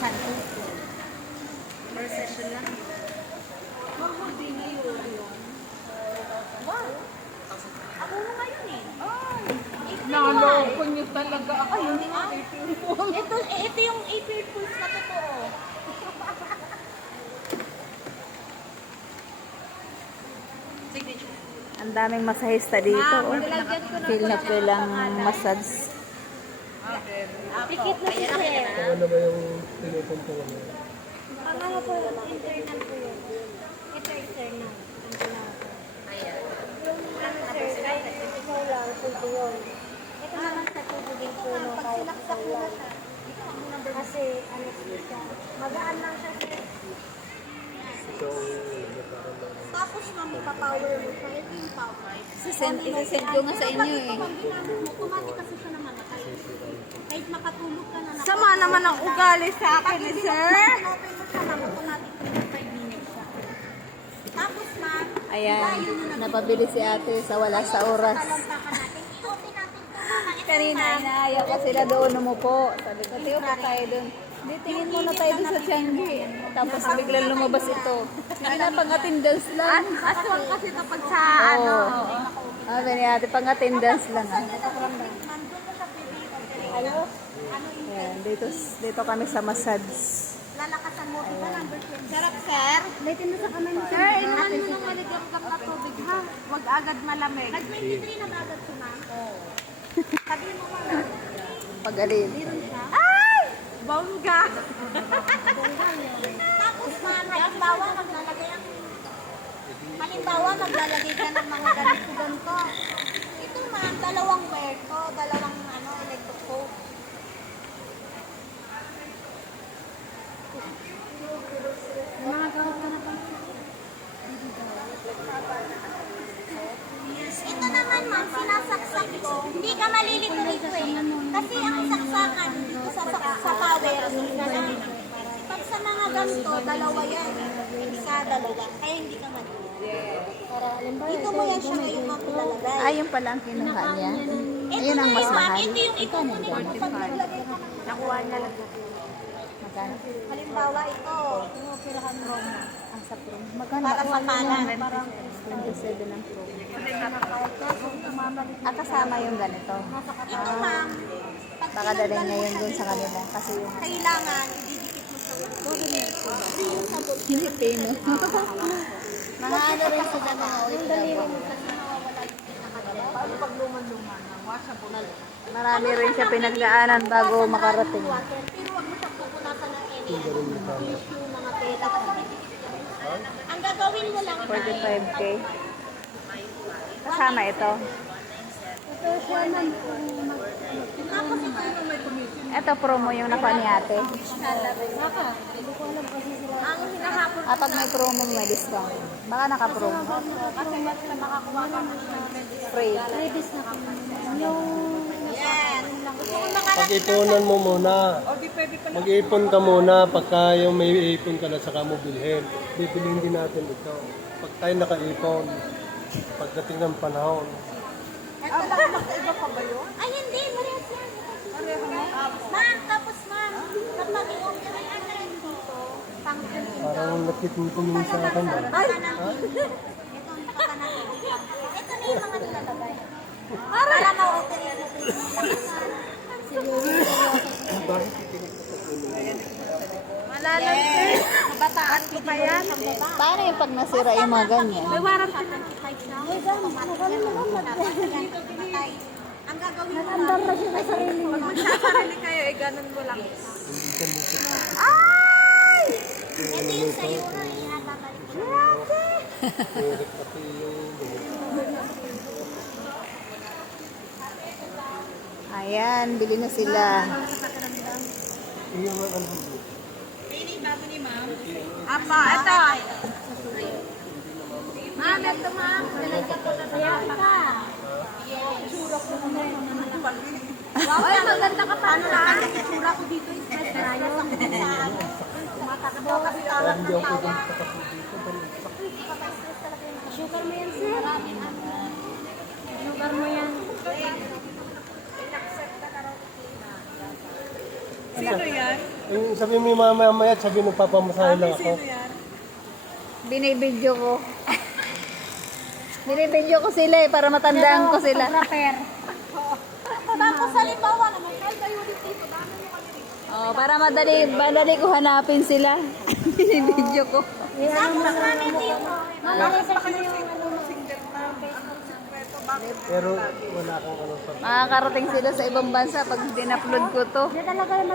Santo. First session lang. Hindi na yun. Wow! Ako mo ngayon eh. Ay! Naloko niyo talaga ako. Ay, hindi nga. Ito yung April Fools na totoo. Signature. Ang daming masahista dito. Oh. Feel na feel ang massage. Pikit na siya. Ano ba yung pinupuntungan mo? Pangalawa po yung internal po yun. Ito external. Ang ginawa ko. Ayan. Tapos ikaw lang, punto yun. Ito naman sa tubig po no, kahit ikaw lang. Kasi ano siya, magaan lang siya sir. So, Tapos mapapower mo siya. Ito yung power. Isasend ko nga sa inyo eh. Automatic kasi siya naman. Kahit makatulog ka na. Sama naman ang ugali sa akin eh, sir. Open mo siya ma'am, automatic 5 minutes siya. Tapos ma'am, Ayan, napabili si ate sa wala sa oras. talampakan natin. I-open natin ito mama. Ito Kanina ma'am. inaayaw ko sila doon umupo. Sabi ko, tiyo pa tayo doon. Hindi, tingin muna tayo doon sa Tianggi. Tapos biglang lumabas ito. Hindi na pang-attendance lang. Aswang kasi kapag sa Oo. Sabi ni ate, pang-attendance lang. Ah. Ayan, dito kami sa massage. Lalakasan mo. Iba number 20. Sarap, sir. Litin mo sa kamay mo. Sir, inuman mo ng maligam-gam na tubig, ha? Huwag agad malamig. Nag-23 na ba agad siya ma'am? Sabi mo ma'am. Pag-alin. Ay! Bongga! Tapos ma'am, halimbawa maglalagay ka ng mga ganito. Ito ma'am, dalawang wear to, dalawang electric coat. Mga gawin ka na pa. Ito naman ma'am, sinasaksak ko. Hindi ka malilito rito eh. Kasi ang saksakan dito sa power, pag sa mga ganito, dalawa yan. Isa, dalawa. Kaya hindi ka malilito. Dito mo yan siya ngayon ma'am ilalagay. Ay, yung pala ang kinuha niya. Ito Ayun ang na mas yun, ma'am. mahal. Ito yung ikukunin mo pag naglagay ka ng Nakuha niya lang. Magkano? halimbawa ito. Ang sa pro. Magkano? Para sa palan. 27 ang pro. Ah, kasama yung ganito. Ito ma'am, pag Baka dalhin tinanggal mo ngayon siya dun sa dito, kanila. Kasi yung kailangan ididikit mo sa yung sabon. Pilipino. Mga ano rin sa mga OFW. Paano pag luman-luman? Washable. Marami rin siya pinagdaanan bago makarating. Pero wag mo siyang pupunasan ng tissue, mga tela. Ang gagawin mo lang 45K. Kasama ito. ito siya man tapos ito yung may Ito promo yung nakuha ni ate. ang hinahapon Ah, pag may promo may discount. Baka naka-promo. kasi makakuha ka Free. yan. Gusto ko makarating pag-ipunan mo muna. Mag-ipon ka muna. Pagka yung may ipon ka na saka mo bilhin. Bibilhin din natin ito. Pag tayo nakaipon, pagdating ng panahon. Iba pa ba yun? ay hindi, parehas yan. Ma'am, tapos ma'am, kapag i-open ay ano yun dito, pang Parang nakikitingin sa akin. Ay! Ito ang nakatanan. Ito na yung mga nilalagay. Para ma-open yun. Malalang, sir. Kabataan ko pa yan. Paano yung pag nasira yung mga ganyan? May warranty na. Ang gagawin mo lang, Pag magsasarili kayo, eh, ganun mo lang. ito yung sa'yo na ihatabalik mo. Ayan, bili na sila. Yung ano, Apa, ito. Ma'am, ito ma'am. Ayan ka. Ay, maganda ka pa na. Ang itsura ko dito is stress na yun. Tumatakbo kasi tawag hindi ng ako tawa. dun sa kapatid. Sugar mo yan, sir. Sugar mo yan. Sino yan? Eh, sabi mo mamaya, sabi mo papamasahe lang ako. Binibidyo ko. Binibidyo ko sila eh, para matandaan ko sila. Tapos halimbawa naman, kahit kayo dito, dami mo kami dito. Oh, para madali ko hanapin sila. Binibidyo ko. Tapos namin dito. Pero wala kang ano pa. Makakarating sila sa ibang bansa pag din-upload ko to. Hindi talaga